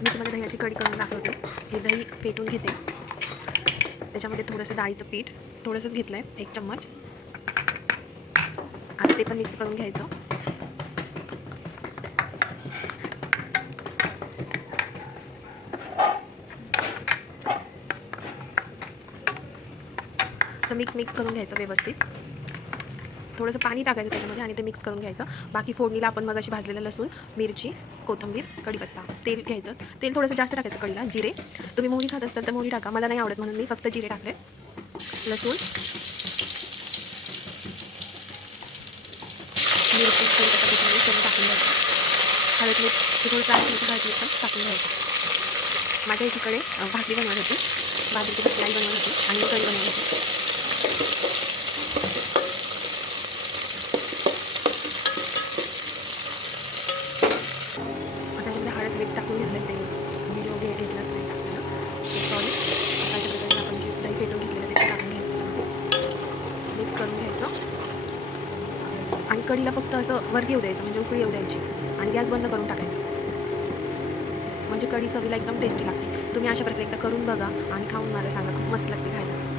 मी तुम्हाला दह्याची कढी करून दाखवते. हे दही फेटून घेते. त्याच्यामध्ये थोडंसं डाळीचं पीठ थोडंसंच घेतलं आहे, 1 चम्मच. आता ते पण मिक्स करून घ्यायचं. असं मिक्स करून घ्यायचं व्यवस्थित. थोडंसं पाणी टाकायचं त्याच्यामध्ये आणि ते मिक्स करून घ्यायचं. बाकी फोडणीला आपण मग अशी भाजलेलं लसूण, मिरची, कोथिंबीर, कढीपत्ता, तेल घ्यायचं. तेल थोडंसं जास्त टाकायचं कढीला. जिरे, तुम्ही मोहरी खात असाल तर मोहरी टाका, मला नाही आवडत म्हणून मी फक्त जिरे टाकले. लसूण, मिरची, कढीपत्ता, कोथिंबीर सगळं टाकून घ्यायचं. हळद मीठ हे थोडं हळद मीठ पण टाकून घ्यायचं. माझ्या एकीकडे भाकरी बनवत होती, बाजरीची भाकरी बनवत होती आणि कढी बनवत होती. त्याच्यामध्ये हळद मीठ टाकून घेतलं. ते व्हिडिओ घेतलाच नाही टाकलेलं, सॉरी. अशा प्रकारे आपण जे दही फेटून घेतलेलं ते टाकून घ्यायचं. त्याच्यामध्ये मिक्स करून घ्यायचं आणि कढीला फक्त असं वरती येऊ द्यायचं, म्हणजे उकळी येऊ द्यायची आणि गॅस बंद करून टाकायचं. म्हणजे कढी चवीला एकदम टेस्टी लागते. तुम्ही अशा प्रकारे एकदा करून बघा आणि खाऊन मला सांगा, खूप मस्त लागते खायला.